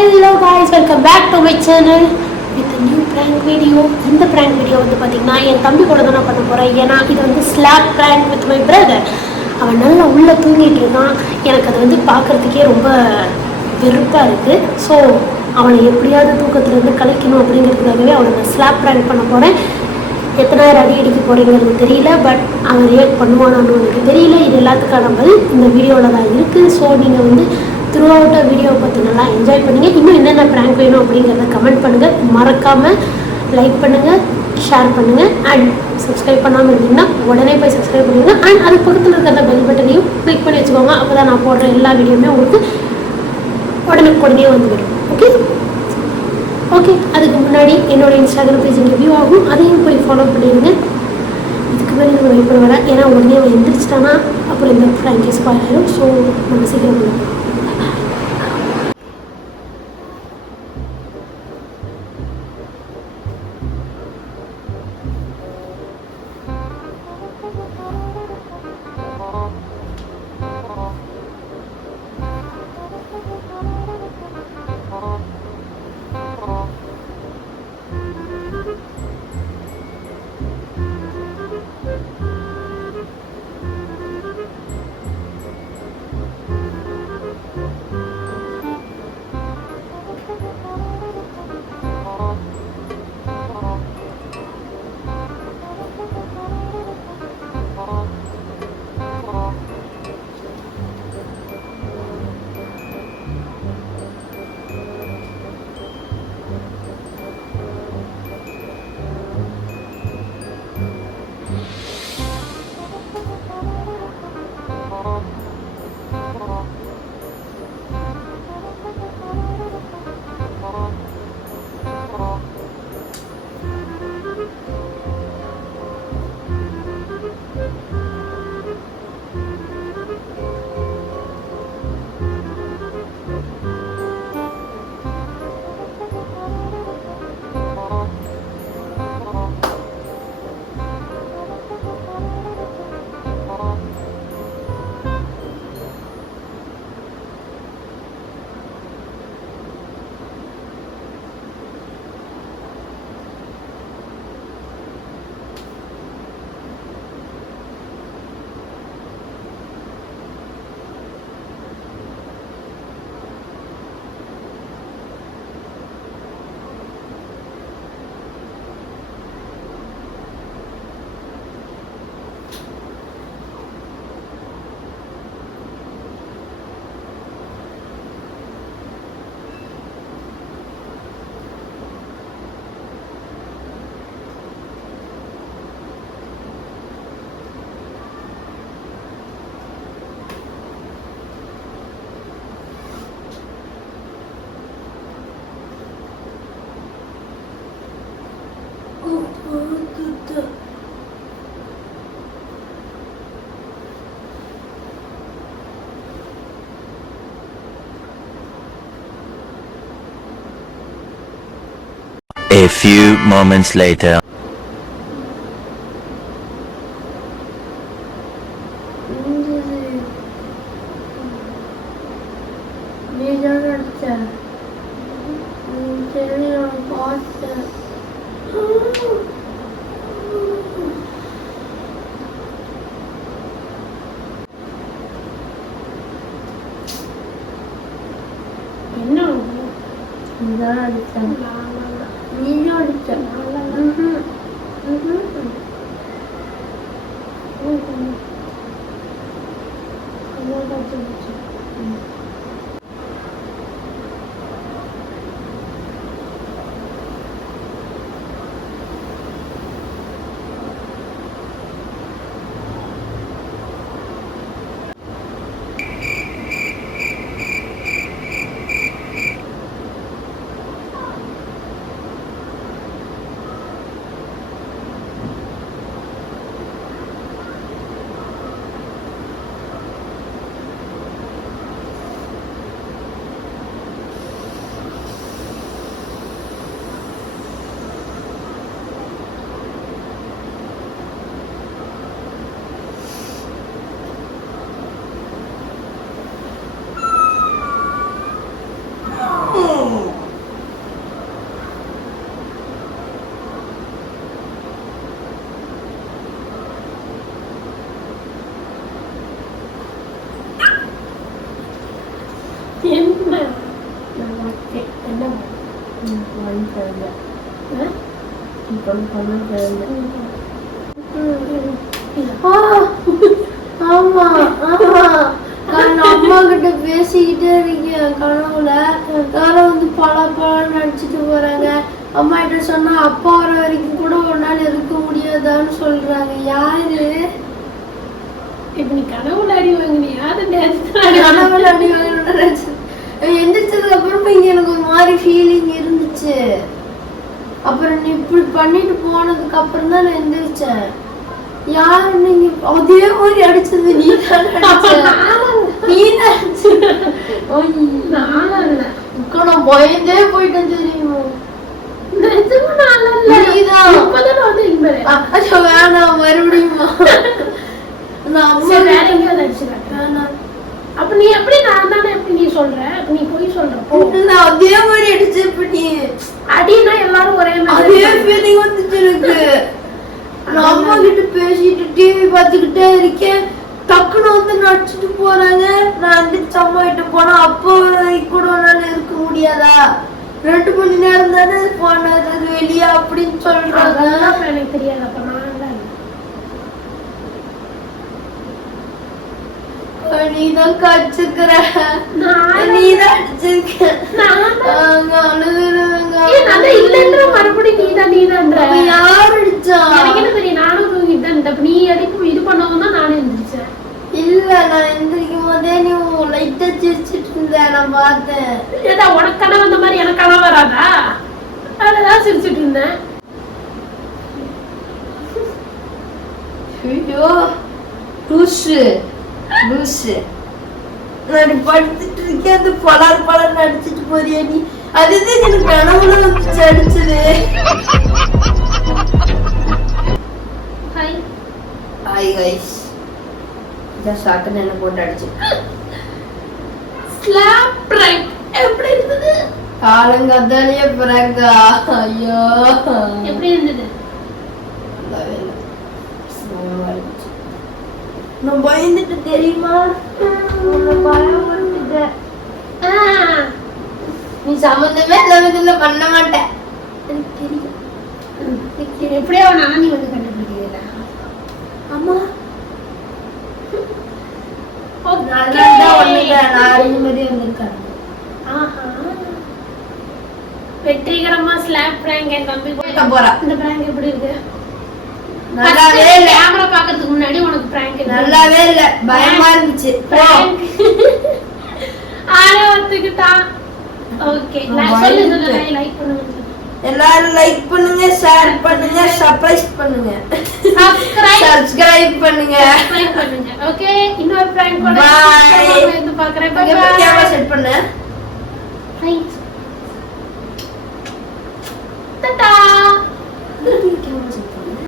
Hello guys, welcome back to my channel with a new prank video. இந்த prank video வந்து பார்த்தீங்கன்னா என் தம்பி கூட தான் நான் பண்ண போகிறேன். ஏன்னா இது வந்து slap prank with my brother. அவன் நல்லா உள்ளே தூங்கிட்டு இருக்கான். எனக்கு அது வந்து பார்க்குறதுக்கே ரொம்ப வெறுப்பாக இருக்குது. ஸோ அவனை எப்படியாவது தூக்கத்துலேருந்து கலைக்கணும் அப்படிங்கிறதுக்காகவே அவனை நான் ஸ்லாப் prank பண்ண போகிறேன். எத்தனாயிரம் அடி அடிக்க போகிறீங்கிறது தெரியல, பட் அவன் ரியாக்ட் பண்ணுவானான்னு எனக்கு தெரியல. இது எல்லாத்துக்கான பதில் இந்த வீடியோவில் தான் இருக்குது. ஸோ நீங்கள் வந்து த்ரூ அவுட்டாக வீடியோவை பார்த்து நல்லா என்ஜாய் பண்ணுங்கள். இன்னும் என்னென்ன ப்ராங்க் வேணும் அப்படிங்கிறத கமெண்ட் பண்ணுங்கள். மறக்காமல் லைக் பண்ணுங்கள், ஷேர் பண்ணுங்கள், அண்ட் சப்ஸ்கிரைப் பண்ணாமல் இருந்தீங்கன்னா உடனே போய் சப்ஸ்கிரைப் பண்ணுங்கள். அண்ட் அது பக்கத்தில் இருக்கிற அந்த பெல் பட்டனையும் கிளிக் பண்ணி வச்சுக்கோங்க. அப்போ தான் நான் போடுற எல்லா வீடியோவுமே உங்களுக்கு உடனே வந்துவிடும். ஓகே, அதுக்கு முன்னாடி என்னோட இன்ஸ்டாகிராம் பேஜ் இங்கே வியூ ஆகும், அதையும் போய் ஃபாலோ பண்ணிடுங்க. இதுக்கு மேலே நம்ம வெயிட் பண்ண வரேன், ஏன்னா உடனே அவன் எந்திரிச்சிட்டானா அப்புறம் இந்த ஃப்ராங்கே ஸ்பாயில் ஆகிடும். ஸோ நம்ம சீக்கிரம் பண்ணுவோம். A few moments later. Okay என்ன தெரியல இப்போ பண்ண தெரியல. ஆமா ஆமா நான் அம்மா கிட்ட பேசிக்கிட்டே இருக்கேன் கனவுல. யாரும் வந்து பழம் நடிச்சிட்டு போறாங்க. அம்மா கிட்ட சொன்னா அப்பா வர வரைக்கும் கூட ஒரு நாள் இருக்க முடியாதான்னு சொல்றாங்க. யாரு? இப்ப நீ கனவுல அடி வாங்கினியா? அது கனவுல அடி வாங்கின எந்திரிச்சதுக்கு அப்புறமா இங்க எனக்கு ஒரு மாதிரி ஃபீலிங் இருந்துச்சு. அப்புறம் நீ இப்படி பண்ணிட்டு போனதுக்கு அப்புறம் தான் நான் எந்திரிச்சேன். யாரு நீங்க அதே மாதிரி அடிச்சது? நீ தான் நான் பயந்தே போயிட்டேன் தெரியுமா? வேணாம் மறுபடியுமா? அப்ப நீ எப்படி நான் தானே எப்படி நீ சொல்ற? நீ போய் சொல்ற அதே மாதிரி அடிச்சு இப்ப நீ அடினா எல்லாரும் ஒரே மாதிரி அதே ஃபீலிங் வந்துச்சு எனக்கு. நான் அம்மா கிட்ட பேசிட்டு டிவி பார்த்துக்கிட்டே இருக்கேன். டக்குன்னு வந்து நடிச்சிட்டு போறாங்க. நான் எந்திரிச்சு அம்மா கிட்ட போனா அப்போ கூட ஒன்னால இருக்க முடியாதா? 2 மணி நேரம் தானே போனது வெளியே அப்படின்னு சொல்றாங்க. எனக்கு தெரியாது. அப்ப நான் நீதான் கடிச்சுக்கிற, நீதான் அடிச்சிருக்க. இல்லன்ற மறுபடியும் நீதான்ற யார் அடிச்சா? எனக்கு என்ன தெரியும்? நானும் தூங்கிட்டேன். நீ அடிக்கும் இது பண்ணவும் தான் நானும் எந்திரிச்சேன். இல்ல நான் எந்திரிக்கும் போதே நீ லைட்டா சிரிச்சிட்டு இருந்த, நான் பார்த்தேன். ஏதா உனக்கு கனவு வந்த மாதிரி எனக்கு கனவு வராதா? அதுதான் சிரிச்சிட்டு இருந்தேன். ஐயோ லூசு லூசு. நான் படுத்துட்டு இருக்கேன். அந்த பலர் நடிச்சிட்டு போறியா நீ? அதுதான் எனக்கு கனவுல வந்து அடிச்சது. Hi hi guys. ஜஸ்ட் சாக்கன் என்ன போட்டு அடிச்சு ஸ்லாப் பிராங்க் எப்படி இருந்தது? காலங்கத்தாலேயே பிராங்கா? ஐயோ எப்படி இருந்தது? நான் பயந்துட்டு தெரியுமா? நீ சம்பந்தமே இல்லாம பண்ண மாட்டேன் எனக்கு தெரியும். எப்படியோ நானே வந்து கண்டுபிடிக்கிறேன். ஆமா வெற்றிகரமா ஸ்லாப் பிராங்க் என் தம்பி போறா. இந்த பிராங்க் எப்படி இருக்கு? நல்லாவே இல்ல. கேமரா பாக்கிறதுக்கு முன்னாடி உனக்கு பிராங்க் நல்லாவே இல்ல, பயமா இருந்துச்சு. ஆளே ஒத்துக்கிட்டா. ஓகே லைக் பண்ணுங்க. எல்லாரும் லைக் பண்ணுங்க, ஷேர் பண்ணுங்க, சப்ஸ்கிரைப் பண்ணுங்க. சப்ஸ்கிரைப் பண்ணுங்க. ஓகே இன்னொரு பிராங்க் கூட வந்து பார்க்கறேன். Bye bye. கேமரா செட் பண்ணு. ஹை டாடா. கேமரா செட் பண்ணு.